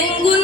ninguno.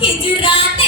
e dirá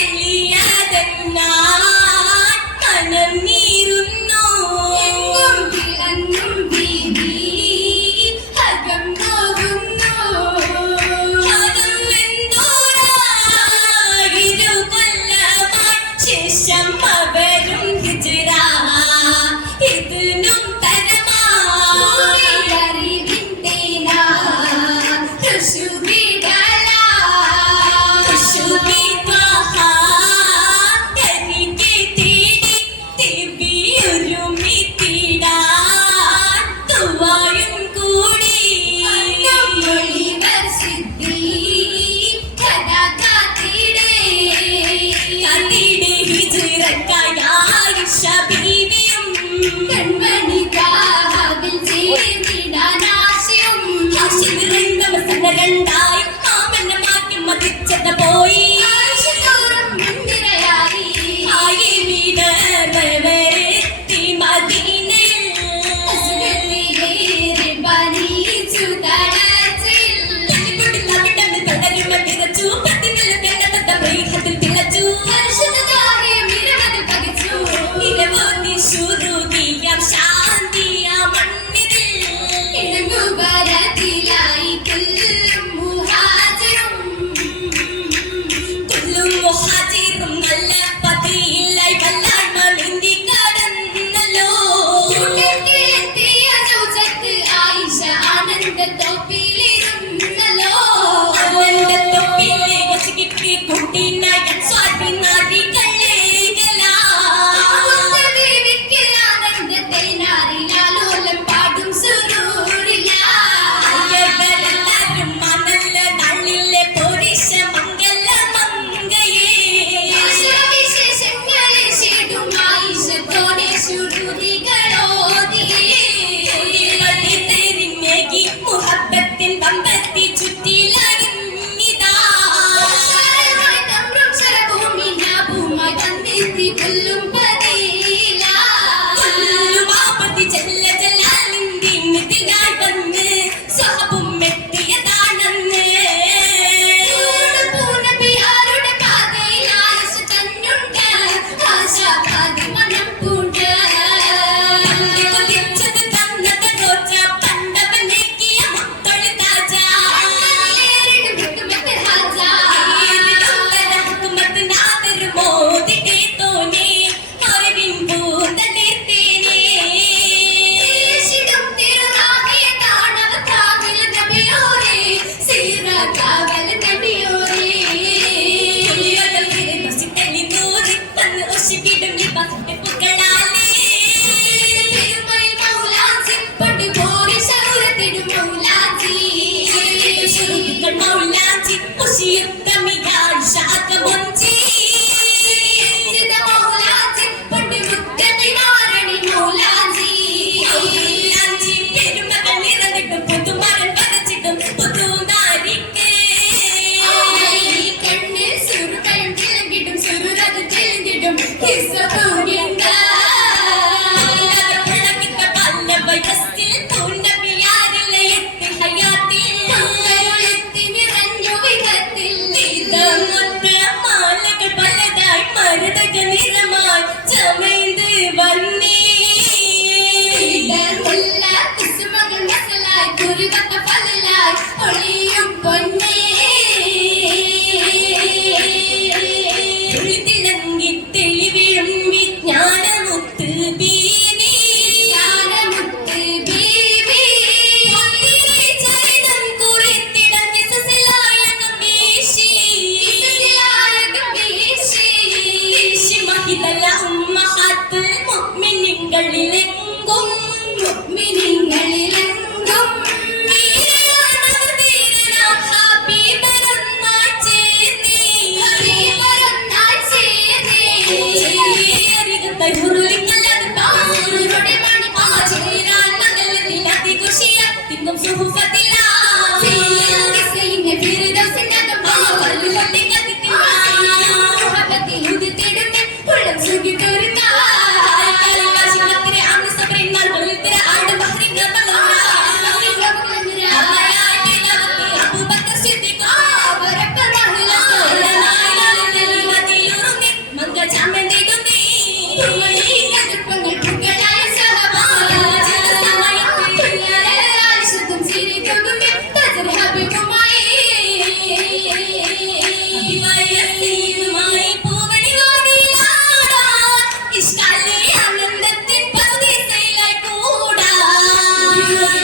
Thank you.